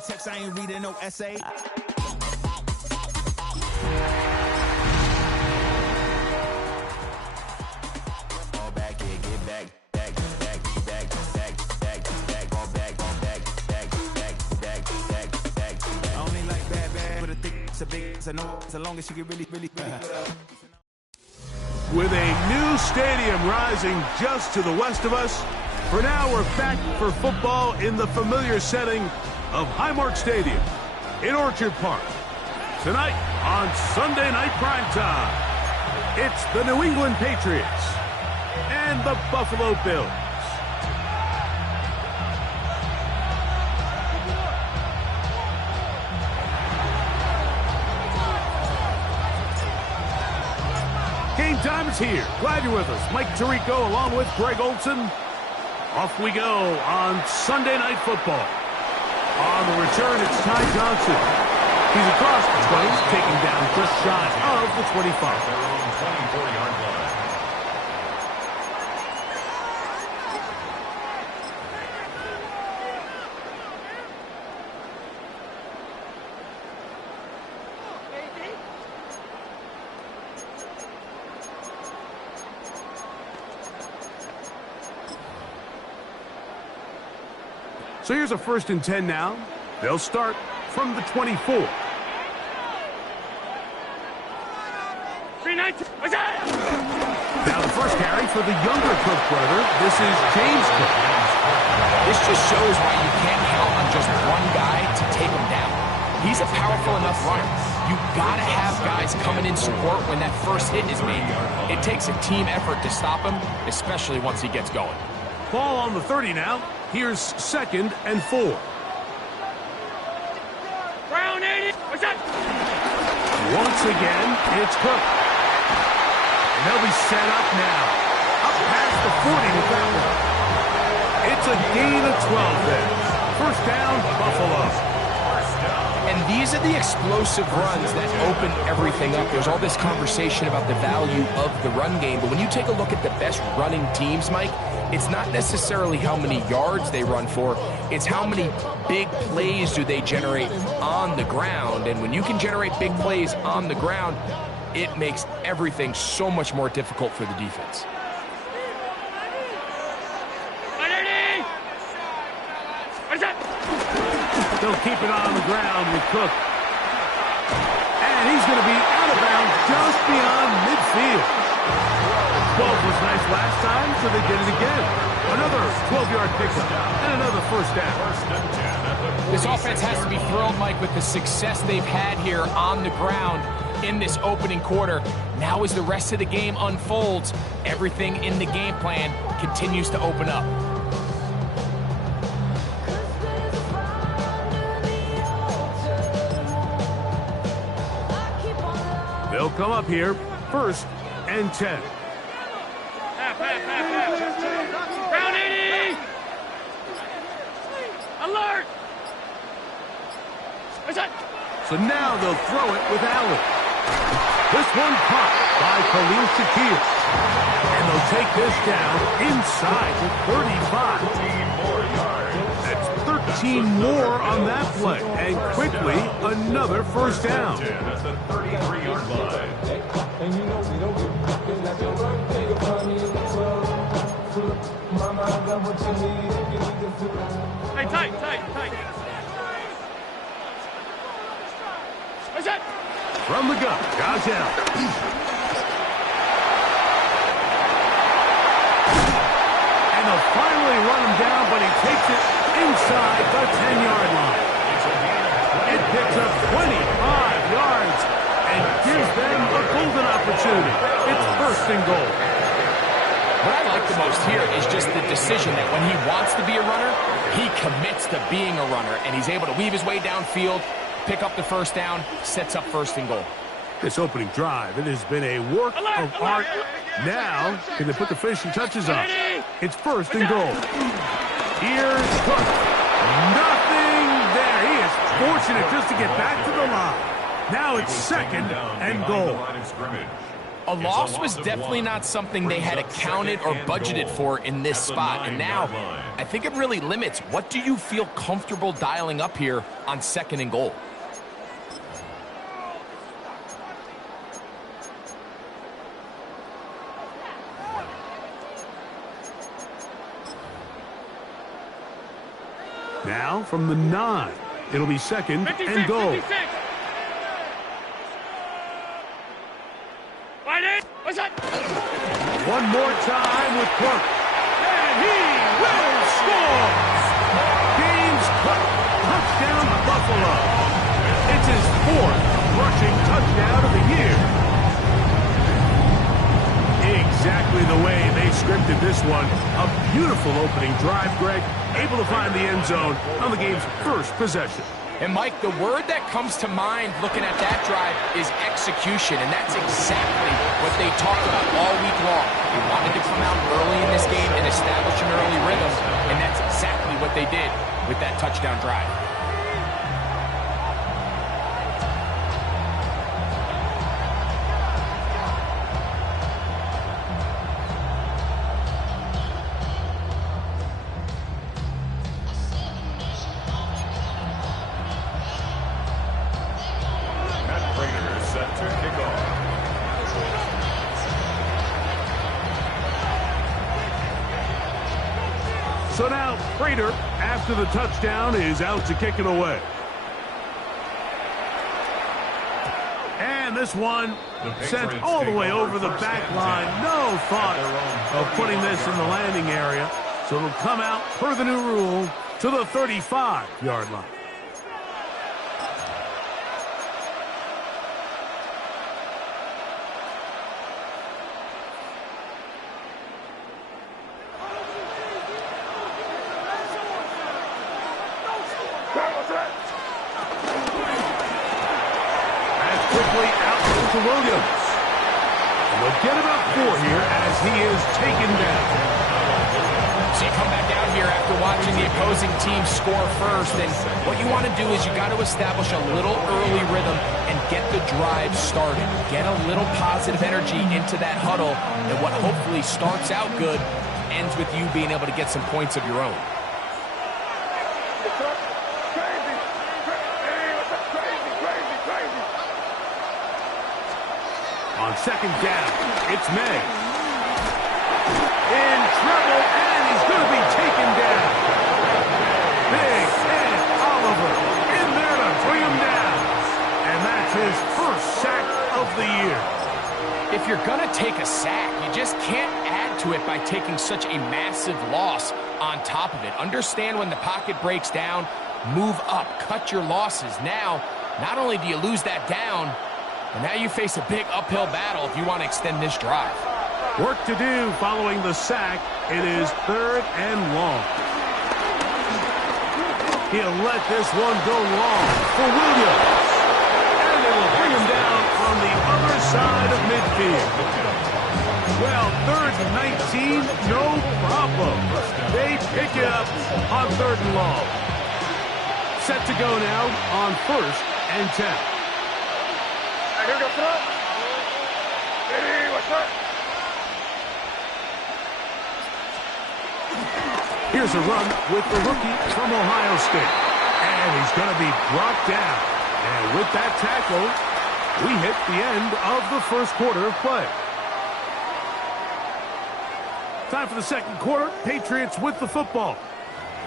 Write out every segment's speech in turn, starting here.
text, I ain't reading no essay. With a new stadium rising just to the west of us, for now we're back for football in the familiar setting of Highmark Stadium in Orchard Park. Tonight on Sunday Night Primetime, it's the New England Patriots and the Buffalo Bills. Game time is here. Glad you're with us. Mike Tirico along with Greg Olson. Off we go on Sunday Night Football. On the return, it's Ty Johnson. He's across the 20, taking down just shy of the 25. Their own 24-yard line. So here's a 1st and 10 now. They'll start from the 24. Now the first carry for the younger Cook brother. This is James Cook. This just shows why you can't count on just one guy to take him down. He's a powerful enough runner. You gotta have guys coming in support when that first hit is made. It takes a team effort to stop him, especially once he gets going. Ball on the 30 now. Here's 2nd and 4. Brown 80. What's that? Once again, it's Cook. And they'll be set up now. Up past the 40 with that one. It's a gain of 12 there. 1st down, Buffalo. And these are the explosive runs that open everything up. There's all this conversation about the value of the run game, but when you take a look at the best running teams, Mike, it's not necessarily how many yards they run for, it's how many big plays do they generate on the ground. And when you can generate big plays on the ground, it makes everything so much more difficult for the defense. They'll keep it on the ground with Cook. And he's going to be out of bounds just beyond midfield. 12 was nice last time, so they did it again. Another 12-yard pickup and another 1st down. This offense has to be thrilled, Mike, with the success they've had here on the ground in this opening quarter. Now as the rest of the game unfolds, everything in the game plan continues to open up. They'll come up here, 1st and 10. Brown 80. Alert. What's that? So now they'll throw it with Allen. This one caught by Khalil Shakir. And they'll take this down inside the 35. That's 13 more on that play. And quickly, another 1st down. That's the 33-yard line. Hey, tight. What's that? From the gun, Gazelle. And they'll finally run him down, but he takes it inside the 10-yard line. It picks up 25 yards and gives them a golden opportunity. It's 1st and goal. What I like the most here is just the decision that when he wants to be a runner, he commits to being a runner, and he's able to weave his way downfield, pick up the 1st down, sets up 1st and goal. This opening drive, it has been a work of art. Now, can they put the finishing touches on? It's 1st and goal. Here's Cook. Nothing there. He is fortunate just to get back to the line. Now it's 2nd and goal. A loss was definitely not something they had accounted or budgeted for in this spot. And now, I think it really limits what do you feel comfortable dialing up here on 2nd and goal. Now from the 9, it'll be 2nd and goal. 56. One more time with Clark. And he will score! Game's cut. Touchdown Buffalo. It's his 4th rushing touchdown of the year. Exactly the way they scripted this one. A beautiful opening drive, Greg. Able to find the end zone on the game's first possession. And, Mike, the word that comes to mind looking at that drive is execution, and that's exactly what they talked about all week long. They wanted to come out early in this game and establish an early rhythm, and that's exactly what they did with that touchdown drive. So now, Prater, after the touchdown, is out to kick it away. And this one sent all the way over the back line. No thought of putting this in the landing area. So it'll come out, per the new rule, to the 35-yard line. To Williams. And they'll get about 4 here as he is taken down. So you come back out here after watching the opposing team score first, and what you want to do is you got to establish a little early rhythm and get the drive started. Get a little positive energy into that huddle, and what hopefully starts out good ends with you being able to get some points of your own. On 2nd down, it's May. In trouble, and he's going to be taken down. Big Ed Oliver in there to bring him down. And that's his first sack of the year. If you're going to take a sack, you just can't add to it by taking such a massive loss on top of it. Understand when the pocket breaks down, move up, cut your losses. Now, not only do you lose that down, and now you face a big uphill battle if you want to extend this drive. Work to do following the sack. It is 3rd and long. He'll let this one go long for Williams. And they will bring him down on the other side of midfield. Well, 3rd and 19, no problem. They pick it up on 3rd and long. Set to go now on 1st and 10. Here's a run with the rookie from Ohio State. And he's going to be brought down. And with that tackle, we hit the end of the first quarter of play. Time for the second quarter. Patriots with the football.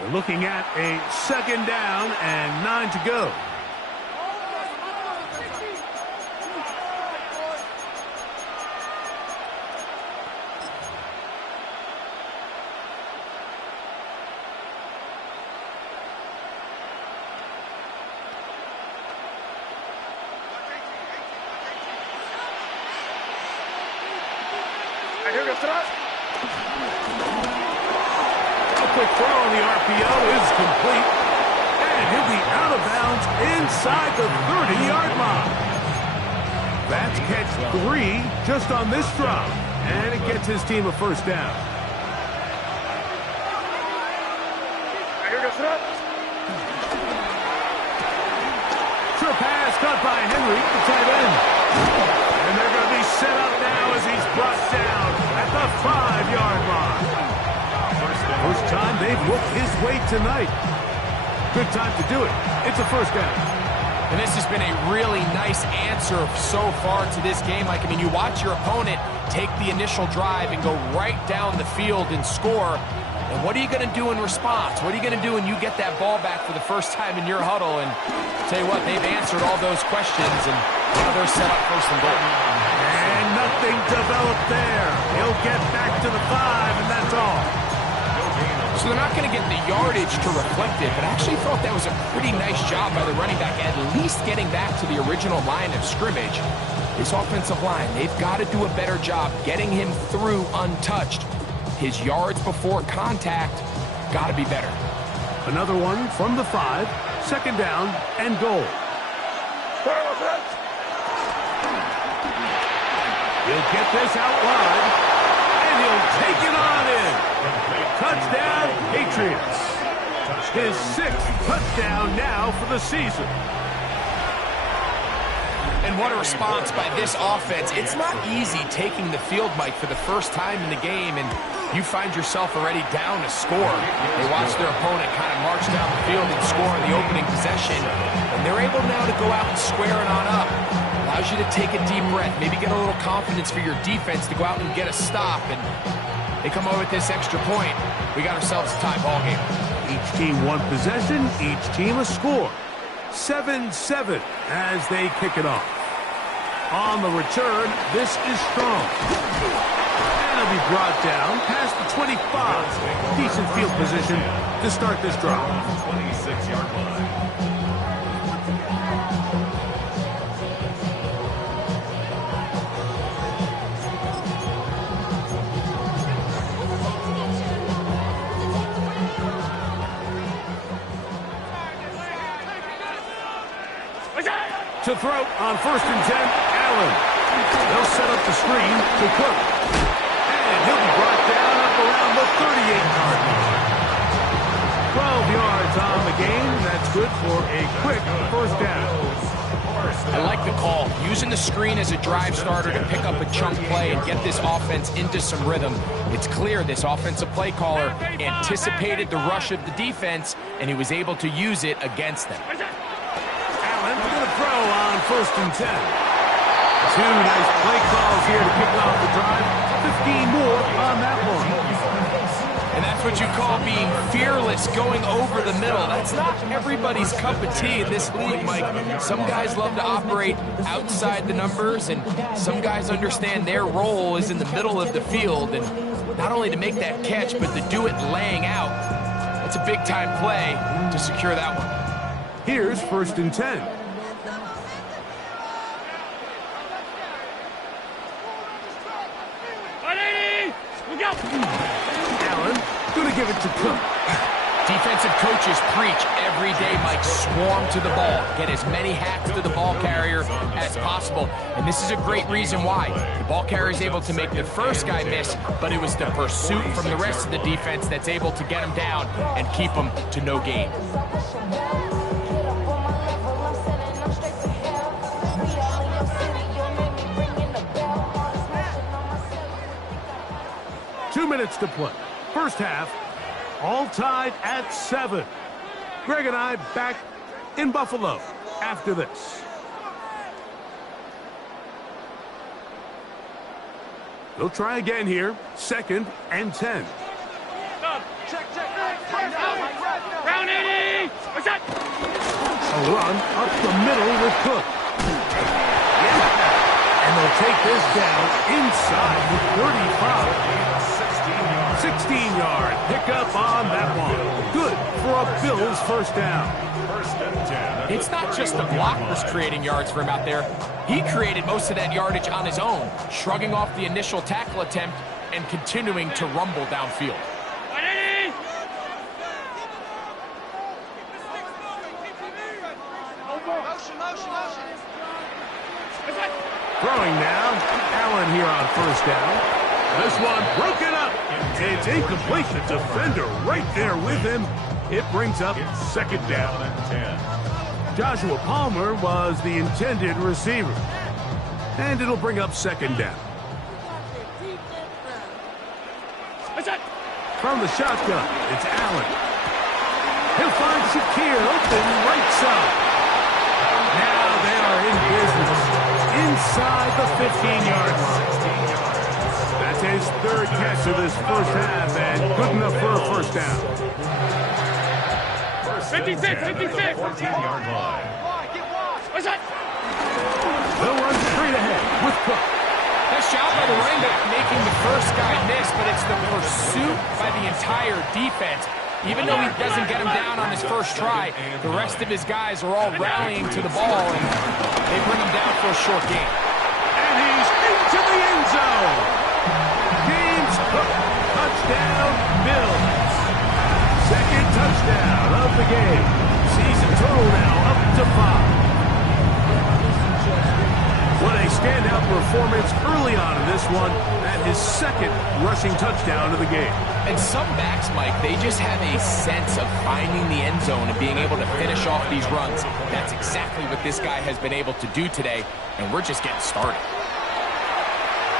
We're looking at a 2nd down and 9 to go. A quick throw on the RPO is complete. And he'll be out of bounds inside the 30-yard line. That's catch 3 just on this drive. And it gets his team a first down. Sure pass caught by Henry, the tight end. And they're going to be set up now as he's brought down at the 5-yard line. First time they've looked his way tonight. Good time to do it. It's a first down. And this has been a really nice answer so far to this game. Like, I mean, you watch your opponent take the initial drive and go right down the field and score. And what are you going to do in response? What are you going to do when you get that ball back for the first time in your huddle? And I'll tell you what, they've answered all those questions, and now they're set up first and goal. And nothing developed there. He'll get back to the 5, and that's all. So they're not going to get the yardage to reflect it, but I actually thought that was a pretty nice job by the running back, at least getting back to the original line of scrimmage. This offensive line, they've got to do a better job getting him through untouched. His yards before contact got to be better. Another one from the 5, second down and goal. He'll get this out wide, and he'll take it on in. Touchdown, Patriots. His 6th touchdown now for the season. And what a response by this offense. It's not easy taking the field, Mike, for the first time in the game, and you find yourself already down a score. They watch their opponent kind of march down the field and score in the opening possession, and they're able now to go out and square it on up. Allows you to take a deep breath, maybe get a little confidence for your defense to go out and get a stop, and they come over with this extra point. We got ourselves a tie ball game. Each team one possession, each team a score. 7-7 as they kick it off. On the return, this is strong. And it'll be brought down past the 25. Decent field position to start this drive. 26-yard line. To throw on 1st and 10, Allen. They'll set up the screen to Cook. And he'll be brought down up around the 38-yard line. 12 yards on the game. That's good for a quick first down. I like the call. Using the screen as a drive starter to pick up a chunk play and get this offense into some rhythm. It's clear this offensive play caller anticipated the rush of the defense, and he was able to use it against them. Allen going to throw on 1st and 10. 2 nice play calls here to kick off the drive. 15 more on that one. And that's what you call being fearless, going over the middle. That's not everybody's cup of tea in this league, Mike. Some guys love to operate outside the numbers, and some guys understand their role is in the middle of the field. And not only to make that catch, but to do it laying out. That's a big-time play to secure that one. Here's 1st and 10. Allen going to give it to Cook. Defensive coaches preach every day, Mike, swarm to the ball. Get as many hats to the ball carrier as possible. And this is a great reason why. The ball carrier is able to make the first guy miss, but it was the pursuit from the rest of the defense that's able to get him down and keep him to no gain. Minutes to play. First half, all tied at 7. Greg and I back in Buffalo after this. They'll try again here. 2nd and 10. Round 80! What's that? A run up the middle with Cook. And they'll take this down inside the 35. 16-yard pickup on that one. Good for a Bills first down. 1st and 10. It's not just the blockers creating yards for him out there. He created most of that yardage on his own, shrugging off the initial tackle attempt and continuing to rumble downfield. Throwing now, Allen here on 1st down. This one broken up. It's incomplete. The defender right there with him. It brings up 2nd down. 10. Joshua Palmer was the intended receiver. And it'll bring up 2nd down. From the shotgun, it's Allen. He'll find Shakir open right side. Now they are in business inside the 15-yard line. That's his third catch of this first half and good enough for a first down. 56, 56. 14-yard line. What's that? They'll run straight ahead with Cook. Nice job by the running back making the first guy miss, but it's the pursuit by the entire defense. Even though he doesn't get him down on his first try, the rest of his guys are all rallying to the ball, and they bring him down for a short gain. And he's into the end zone. James Cook, touchdown, Bills. Second touchdown of the game. Season total now up to 5. What a standout performance early on in this one, and his second rushing touchdown of the game. And some backs, Mike, they just have a sense of finding the end zone and being able to finish off these runs. That's exactly what this guy has been able to do today, and we're just getting started.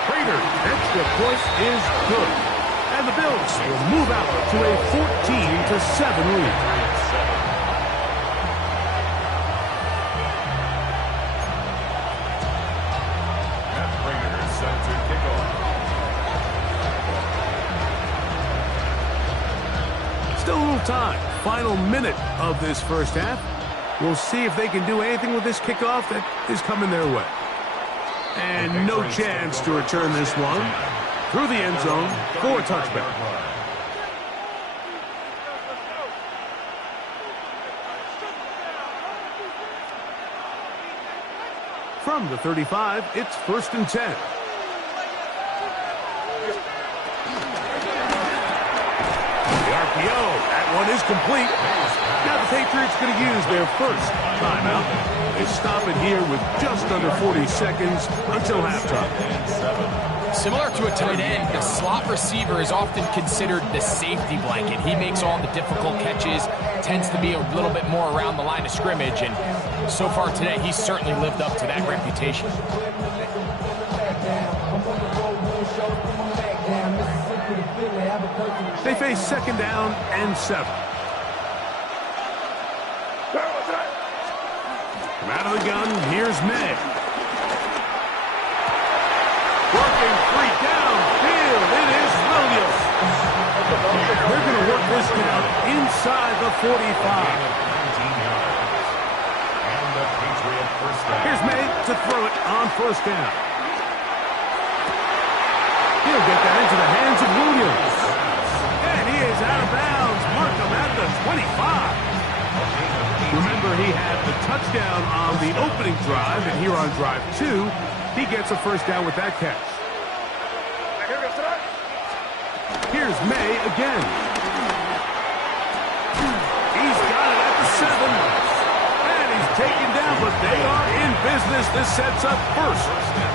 Prater's extra point is good, and the Bills will move out to a 14-7 lead. Still a little time. Final minute of this first half. We'll see if they can do anything with this kickoff that is coming their way. And no chance to return this one through the end zone for a touchback. From the 35, it's 1st and 10. That one is complete. Now the Patriots going to use their first timeout. They stop it here with just under 40 seconds until halftime. Similar to a tight end, the slot receiver is often considered the safety blanket. He makes all the difficult catches, tends to be a little bit more around the line of scrimmage, and so far today, he's certainly lived up to that reputation. They face 2nd down and 7. From out of the gun, here's May. Working free downfield, it is Williams. They're going to work this down inside the 45. Here's May to throw it on 1st down. He'll get that into the hands of Williams. And he is out of bounds. Mark him at the 25. Remember, he had the touchdown on the opening drive, and here on drive 2, he gets a first down with that catch. Here's May again. He's got it at the 7. And he's taken down, but they are in business. This sets up 1st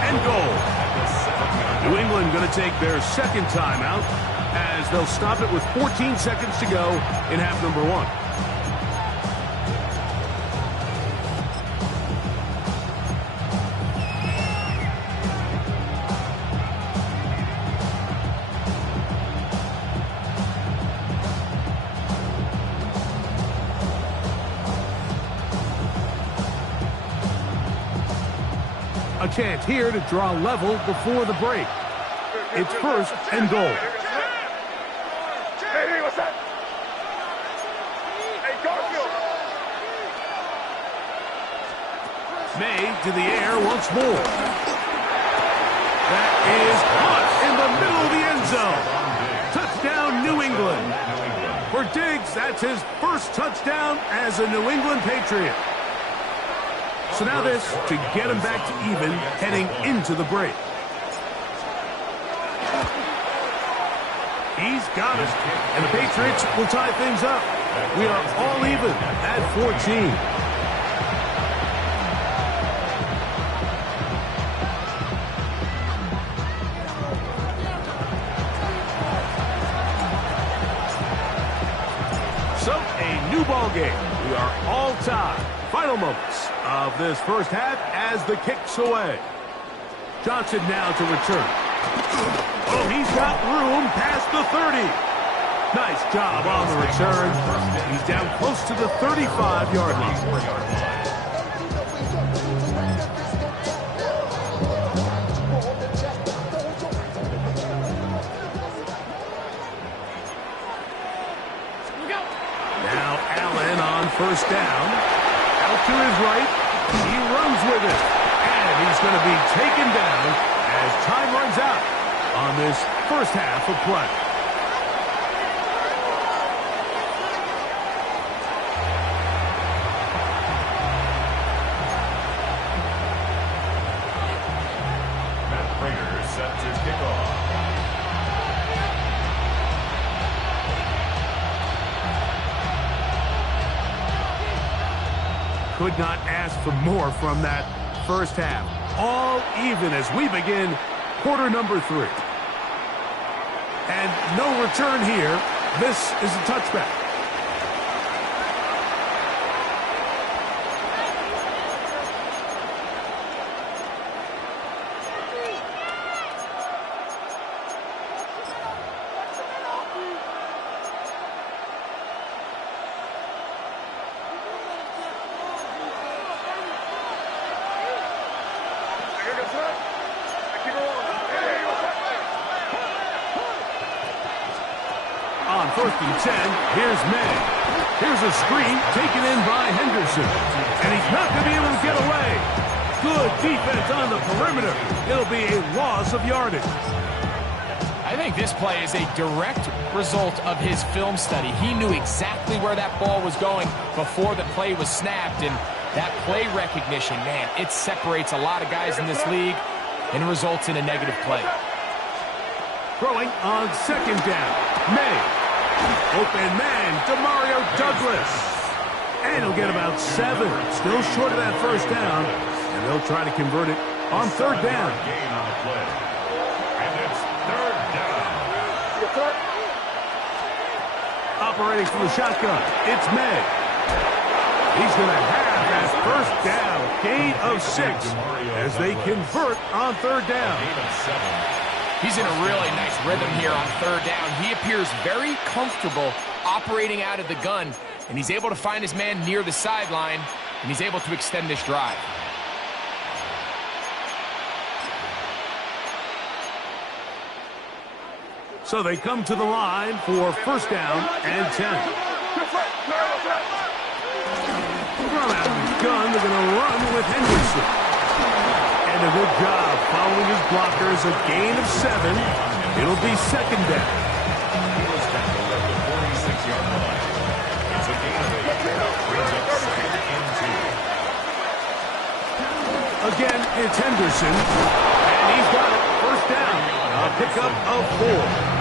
and goal. New England going to take their second timeout as they'll stop it with 14 seconds to go in half number 1. A chance here to draw level before the break. It's 1st and goal. Hey, what's that? Hey, Garfield. May to the air once more. That is caught in the middle of the end zone. Touchdown, New England. For Diggs, that's his first touchdown as a New England Patriot. So now this to get him back to even heading into the break. He's got it. And the Patriots will tie things up. We are all even at 14. So a new ball game. We are all tied. Final moments of this first half as the kick's away. Johnson now to return. Oh, he's got room past the 30. Nice job on the return. He's down close to the 35-yard line. Now Allen on first down. Out to his right. He runs with it. And he's going to be taken down as time runs out on this first half of play. Set to kick off. Could not ask for more from that first half. All even as we begin quarter number 3. And no return here. This is a touchback. On 1st and 10, here's May. Here's a screen taken in by Henderson. And he's not going to be able to get away. Good defense on the perimeter. It'll be a loss of yardage. I think this play is a direct result of his film study. He knew exactly where that ball was going before the play was snapped. And that play recognition, man, it separates a lot of guys in this league and results in a negative play. Throwing on 2nd down. May. Open man, DeMario Douglas. And he'll get about 7. Still short of that first down. And they'll try to convert it on 3rd down. Gain on the play. And it's 3rd down. Operating from the shotgun, it's May. He's going to have that first down. Gain of 6 as they convert on 3rd down. Gain of 7. He's in a really nice rhythm here on 3rd down. He appears very comfortable operating out of the gun, and he's able to find his man near the sideline, and he's able to extend this drive. So they come to the line for 1st down and 10. From out of the gun, they're going to run with Henderson. And a good job following his blockers, a gain of 7. It'll be 2nd down. He was tackled at the 46-yard line. It's a gain of 8. Brings up 2nd and 2. Again, it's Henderson. And he's got it. 1st down. A pickup of 4.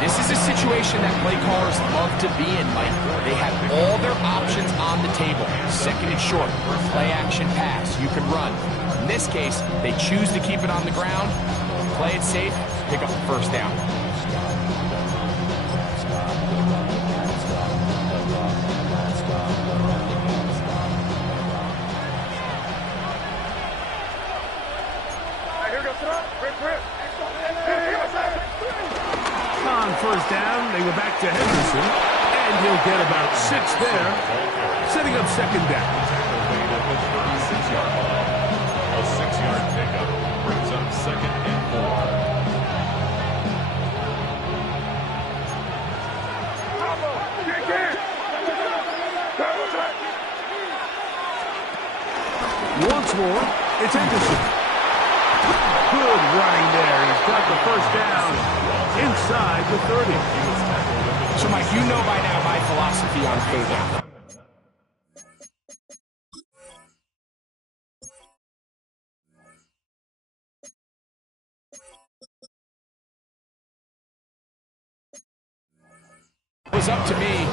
This is a situation that play callers love to be in, Mike. They have all their options on the table. 2nd and short, play action pass, you can run. In this case, they choose to keep it on the ground, play it safe, pick up the 1st down. On 1st down, they go back to Henderson, and he'll get about 6 there, setting up 2nd down. At the 36-yard line. A 6-yard pickup brings up 2nd and 4. Once more, it's Henderson. Good running there. He's got the 1st down inside the 30. So, Mike, you know by now my philosophy on 3rd down. If it was up to me,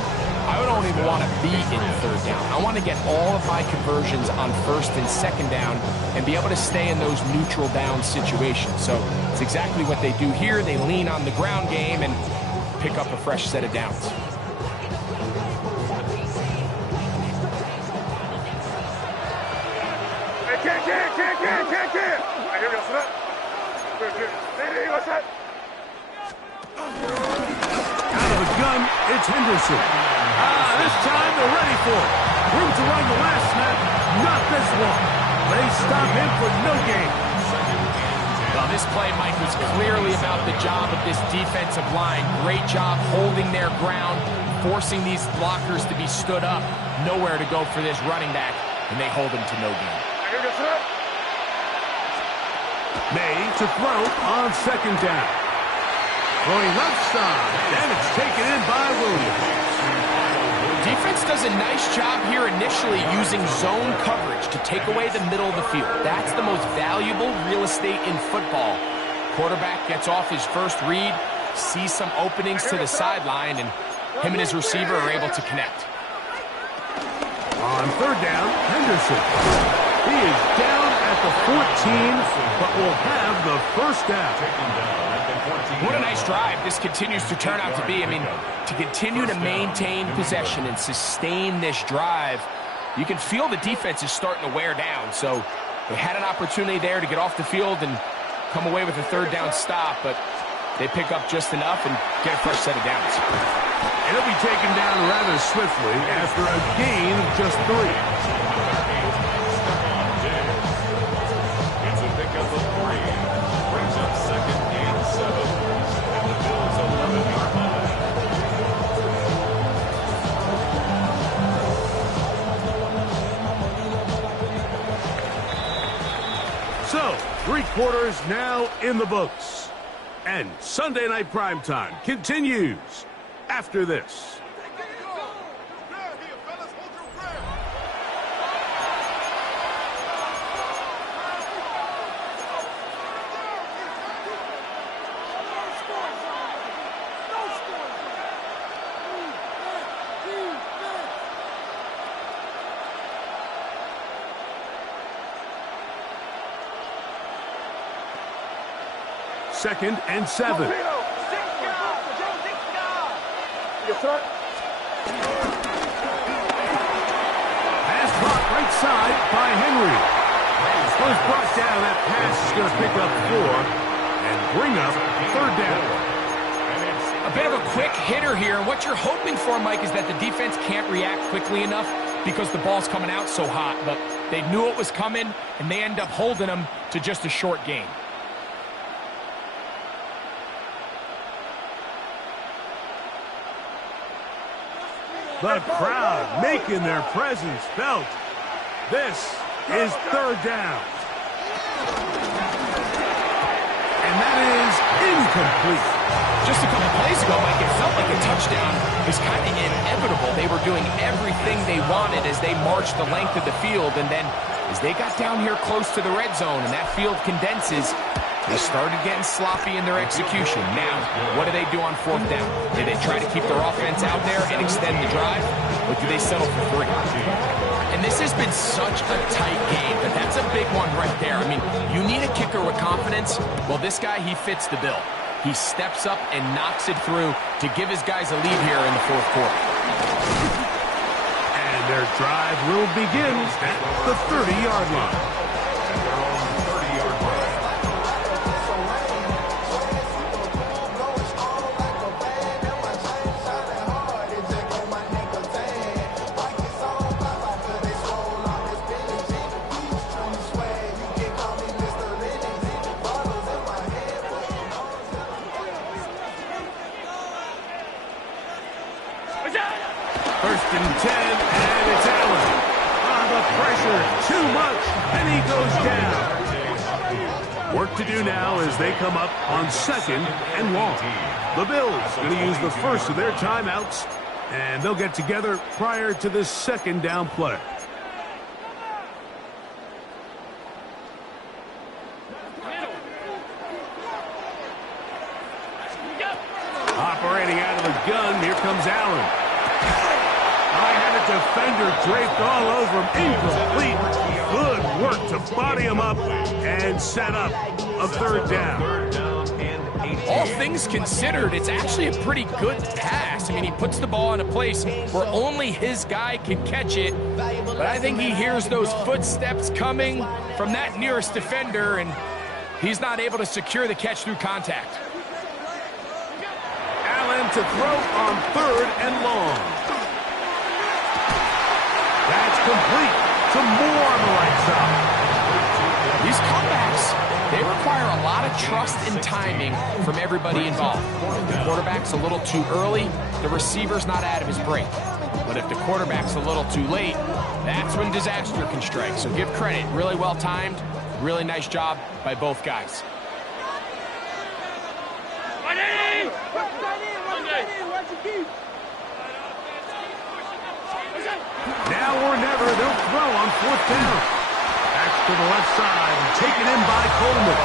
I don't even want to be in 3rd down. I want to get all of my conversions on 1st and 2nd down and be able to stay in those neutral down situations. So it's exactly what they do here. They lean on the ground game and pick up a fresh set of downs. Out of the It's Henderson. This time they're ready for it. Room to run the last snap. Not this one. They stop him for no gain. Well, this play, Mike, was clearly about the job of this defensive line. Great job holding their ground, forcing these blockers to be stood up. Nowhere to go for this running back, and they hold him to no gain. May to throw on second down. Throwing left side, and it's taken in by Williams. Defense does a nice job here initially using zone coverage to take away the middle of the field. That's the most valuable real estate in football. Quarterback gets off his first read, sees some openings to the sideline, and him and his receiver are able to connect. On third down, Henderson. He is down at the 14, but will have the first down. What a nice drive this continues to turn out to be. I mean, to continue to maintain possession and sustain this drive, you can feel the defense is starting to wear down. So they had an opportunity there to get off the field and come away with a third down stop, but they pick up just enough and get a fresh set of downs. It'll be taken down rather swiftly after a gain of just 3. It's a pickup of 3. Brings up second and 7. And the Bills 11-yard line. So, 3 quarters now in the books. And Sunday Night Primetime continues after this. Second and 7. Pass block right side by Henry. Was brought down. That pass is going to pick up 4 and bring up third down. A bit of a quick hitter here. What you're hoping for, Mike, is that the defense can't react quickly enough because the ball's coming out so hot. But they knew it was coming, and they end up holding them to just a short gain. The crowd making their presence felt. This is third down. And that is incomplete. Just a couple plays ago, Mike, it felt like a touchdown was kind of inevitable. They were doing everything they wanted as they marched the length of the field. And then as they got down here close to the red zone and that field condenses, they started getting sloppy in their execution. Now, what do they do on fourth down? Do they try to keep their offense out there and extend the drive? Or do they settle for 3? And this has been such a tight game, but that's a big one right there. I mean, you need a kicker with confidence. Well, this guy, he fits the bill. He steps up and knocks it through to give his guys a lead here in the fourth quarter. And their drive will begin at the 30-yard line. First and 10, and it's Allen. The pressure, too much, and he goes down. Work to do now as they come up on second and long. The Bills going to use the first of their timeouts, and they'll get together prior to the second down play. Operating out of the gun, here comes Allen. Defender draped all over him. Incomplete. Good work to body him up and set up a third down. All things considered, it's actually a pretty good pass. I mean, he puts the ball in a place where only his guy can catch it. But I think he hears those footsteps coming from that nearest defender, and he's not able to secure the catch through contact. Allen Allen to throw on 3rd and long. That's complete. Some more on the right side. These comebacks, they require a lot of trust and timing from everybody involved. If the quarterback's a little too early, the receiver's not out of his break. But if the quarterback's a little too late, that's when disaster can strike. So give credit. Really well timed. Really nice job by both guys. Now or never, they'll throw on 4th down. Back to the left side and taken in by Coleman.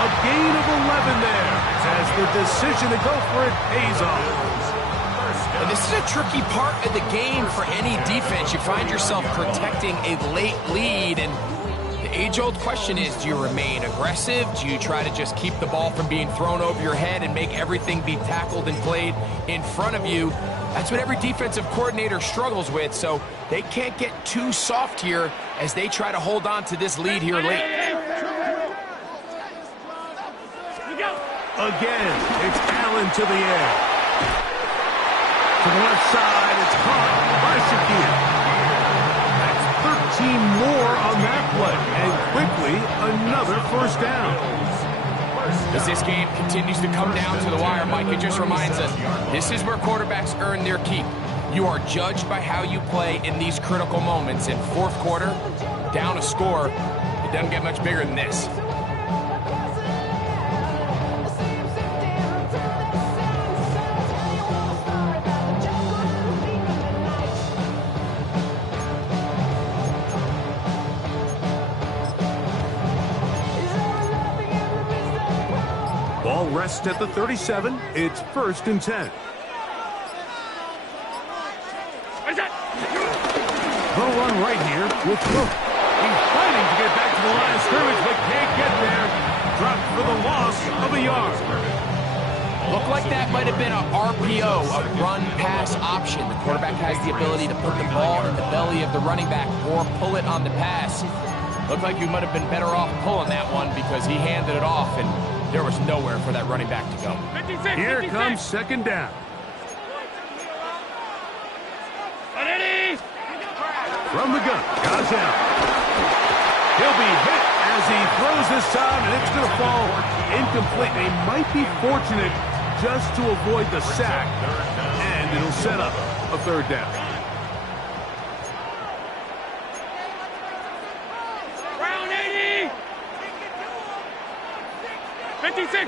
A gain of 11 there as the decision to go for it pays off. And this is a tricky part of the game for any defense. You find yourself protecting a late lead, and the age-old question is, do you remain aggressive? Do you try to just keep the ball from being thrown over your head and make everything be tackled and played in front of you? That's what every defensive coordinator struggles with, so they can't get too soft here as they try to hold on to this lead here late. Again, it's Allen to the air. To the left side, it's caught by Shakir. That's 13 more on that play, and quickly another 1st down. As this game continues to come down to the wire, Mike, it just reminds us, this is where quarterbacks earn their keep. You are judged by how you play in these critical moments. In 4th quarter, down a score, it doesn't get much bigger than this. Ball rests at the 37. It's 1st and 10. They'll run right here with Cook. He's fighting to get back to the line of scrimmage, but can't get there. Dropped for the loss of a yard. Looked like that might have been a RPO, a run-pass option. The quarterback has the ability to put the ball in the belly of the running back or pull it on the pass. Looked like you might have been better off pulling that one because he handed it off, and there was nowhere for that running back to go. Here comes 2nd down. From the gun, God's out. He'll be hit as he throws this time, and it's going to fall incomplete. They might be fortunate just to avoid the sack, and it'll set up a 3rd down. Round 80. 56.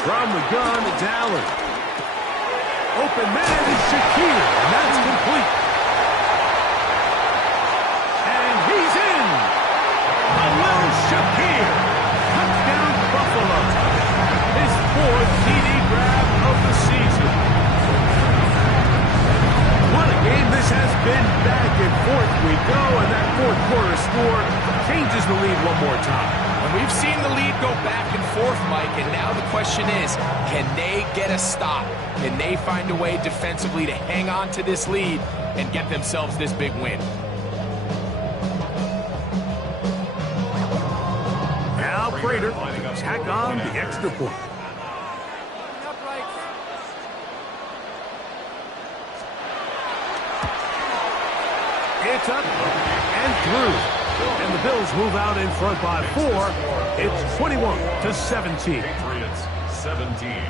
From the gun, it's Allen. Open man is Shakir, and that's complete. And he's in. Khalil Shakir. Touchdown, Buffalo. His 4th TD grab of the season. What a game this has been. Back and forth we go, and that 4th quarter score changes the lead one more time. And we've seen the lead go back and forth, Mike, and now the question is, can they get a stop? Can they find a way defensively to hang on to this lead and get themselves this big win? Now Prater tack on the extra point. It's up and through. And the Bills move out in front by 4. It's 21-17. Patriots 17.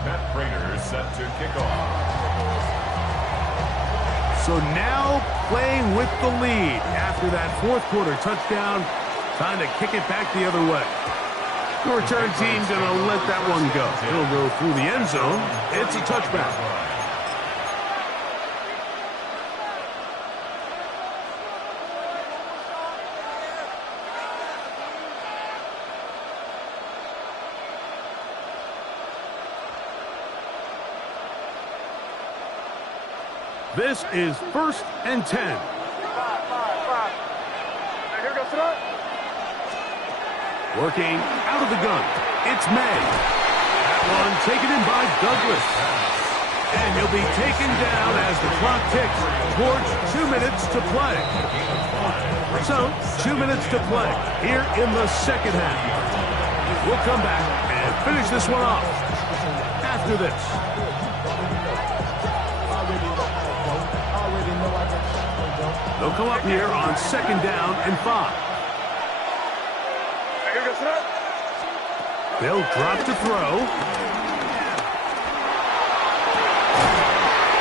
Matt Prater set to kick off. So now playing with the lead after that 4th quarter touchdown, trying to kick it back the other way. The return team going to let that one go. It'll go through the end zone. It's a touchback. This is 1st and 10. Working out of the gun. It's May. That one taken in by Douglas. And he'll be taken down as the clock ticks towards 2 minutes to play. So, 2 minutes to play here in the 2nd half. We'll come back and finish this one off after this. They'll come up here on 2nd down and 5. They'll drop to throw.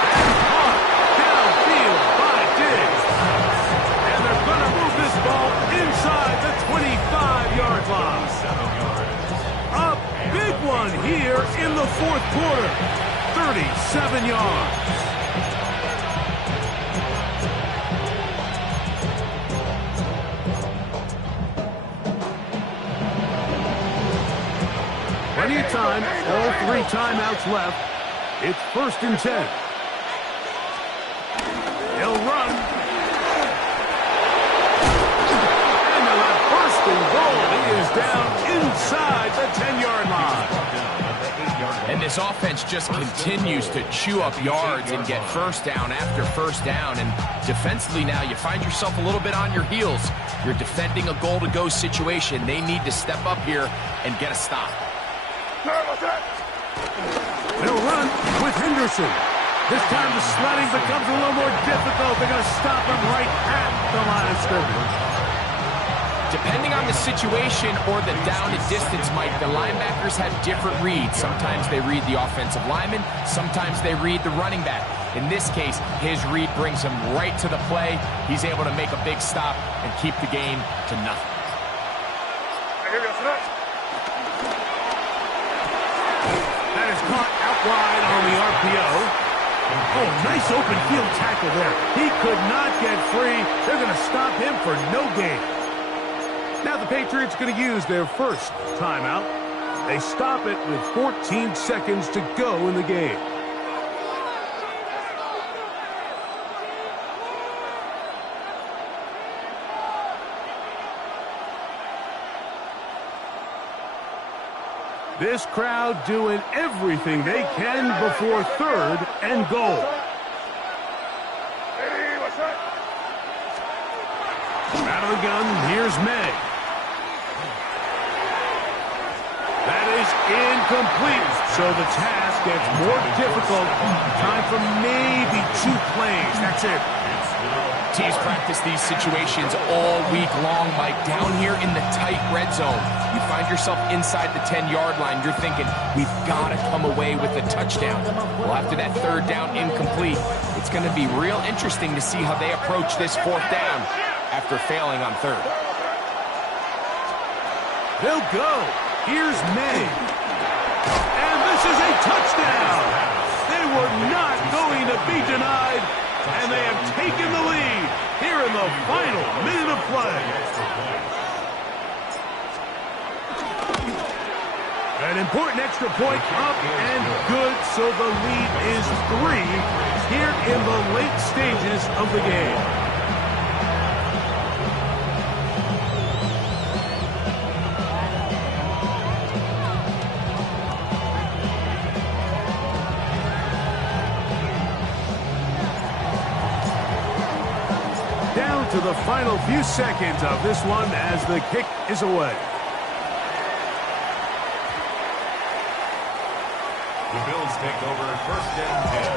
And caught downfield by Diggs. And they're going to move this ball inside the 25-yard line. A big one here in the 4th quarter. 37 yards. Plenty of time, all 3 timeouts left. It's 1st and 10. He'll run. And they'll have 1st and goal. He is down inside the 10-yard line. And this offense just continues to chew up yards and get 1st down after 1st down. And defensively now, you find yourself a little bit on your heels. You're defending a goal-to-go situation. They need to step up here and get a stop. They'll run with Henderson. This time the sledding becomes a little more difficult. They're going to stop him right at the line of scrimmage. Depending on the situation or the down and distance, Mike, the linebackers have different reads. Sometimes they read the offensive lineman. Sometimes they read the running back. In this case, his read brings him right to the play. He's able to make a big stop and keep the game to nothing. That is caught out wide on the RPO. Oh, nice open field tackle there. He could not get free. They're going to stop him for no gain. Now the Patriots going to use their 1st timeout. They stop it with 14 seconds to go in the game. This crowd doing everything they can before 3rd and goal. Out of the gun, here's May. That is incomplete, so the task gets more difficult. Time for maybe 2 plays. That's it. Teams practice these situations all week long, Mike. Down here in the tight red zone, you find yourself inside the 10-yard line. You're thinking, we've got to come away with a touchdown. Well, after that 3rd down incomplete, it's going to be real interesting to see how they approach this 4th down after failing on 3rd. They'll go. Here's May. And this is a touchdown. They were not going to be denied. And they have taken the lead here in the final minute of play. An important extra point up and good, so the lead is 3 here in the late stages of the game. To the final few seconds of this one as the kick is away. The Bills take over 1st and 10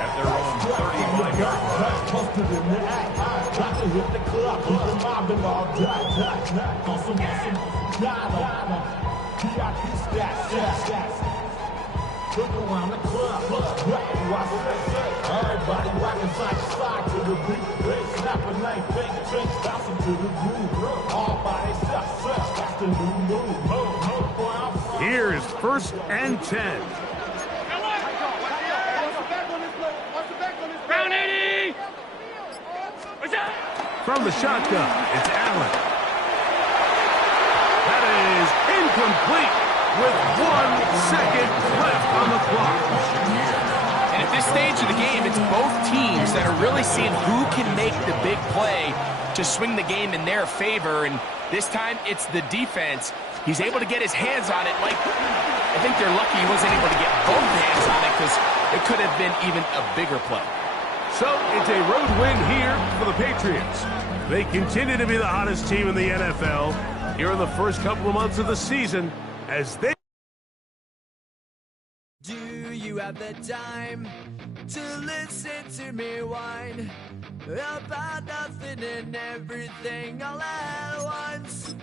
at their own 35-yard line. Look around the club, everybody rocking side to side to the beat. They snapping like fake drinks, bouncing to the groove. All by themselves, that's the new move. Here is 1st and 10. Round 80! From the shotgun, it's Allen. That is incomplete with 1 second left on the clock. And at this stage of the game, it's both teams that are really seeing who can make the big play to swing the game in their favor. And this time, it's the defense. He's able to get his hands on it. Like, I think they're lucky he wasn't able to get both hands on it because it could have been even a bigger play. So it's a road win here for the Patriots. They continue to be the hottest team in the NFL. here in the first couple of months of the season as they... Do you have the time to listen to me whine about nothing and everything all at once?